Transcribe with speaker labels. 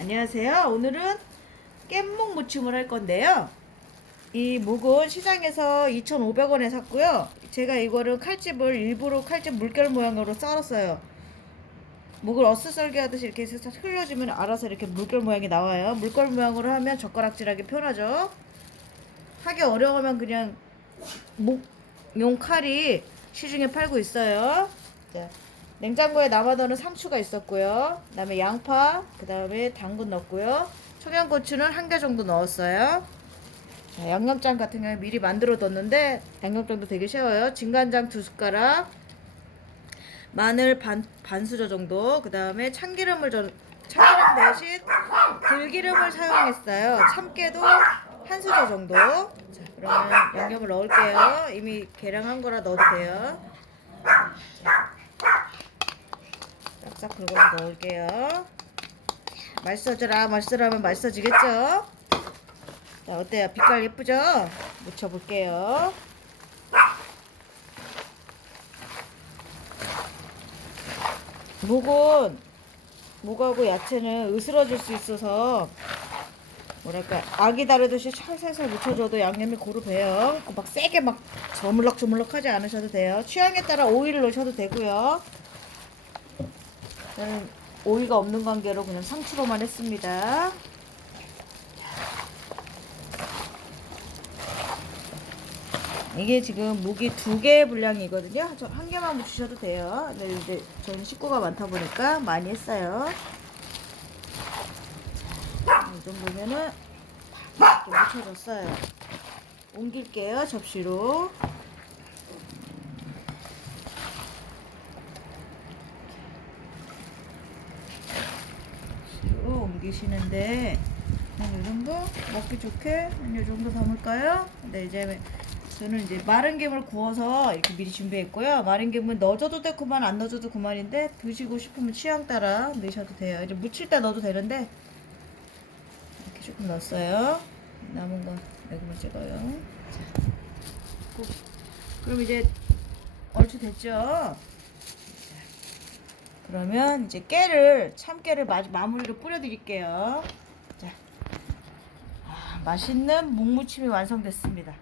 Speaker 1: 안녕하세요. 오늘은 깻묵 무침을 할 건데요. 이 묵은 시장에서 2,500원에 샀고요. 제가 이거를 칼집을 일부러 칼집 물결 모양으로 썰었어요. 묵을 어스 썰기 하듯이 이렇게 살짝 흘려주면 알아서 이렇게 물결 모양이 나와요. 물결 모양으로 하면 젓가락질하기 편하죠. 하기 어려우면 그냥 묵용 칼이 시중에 팔고 있어요. 자, 냉장고에 남아도는 상추가 있었고요. 그 다음에 양파, 그 다음에 당근 넣었고요. 청양고추는 한 개 정도 넣었어요. 자, 양념장 같은 경우에 미리 만들어 뒀는데 양념장도 되게 쉬워요. 진간장 두 숟가락, 마늘 반, 반 수저 정도, 그 다음에 참기름을 전 참기름 대신 들기름을 사용했어요. 참깨도 한 수저 정도. 자, 그러면 양념을 넣을게요. 이미 계량한 거라 넣어도 돼요. 긁어서 넣을게요. 맛있어져라, 맛있어라면 맛있어지겠죠? 자, 어때요? 빛깔 예쁘죠? 묻혀볼게요. 묵은 묵하고 야채는 으스러질 수 있어서 뭐랄까 아기 다루듯이 살살살 묻혀줘도 양념이 고루 배요. 막 세게 막 저물럭저물럭 하지 않으셔도 돼요. 취향에 따라 오이를 넣으셔도 되고요. 저는 오이가 없는 관계로 그냥 상추로만 했습니다. 이게 지금 무기 두 개의 분량이거든요. 저한 개만 묻히셔도 돼요. 근데 이제 저는 식구가 많다 보니까 많이 했어요. 자, 이 정도면은 다 이렇게 묻혀졌어요. 옮길게요, 접시로. 한이 정도 먹기 좋게 한이 정도 담을까요? 네 이제 저는 이제 마른 김을 구워서 이렇게 미리 준비했고요. 마른 김은 넣어줘도 되고 그만 안 넣어줘도 그만인데 드시고 싶으면 취향 따라 넣으셔도 돼요. 이제 무칠 때 넣어도 되는데 이렇게 조금 넣었어요. 남은 거 매금을 찍어요. 자, 고- 그럼 이제 얼추 됐죠? 자, 그러면 이제 깨를 참깨를 마, 마무리로 뿌려드릴게요. 자, 아, 맛있는 묵무침이 완성됐습니다.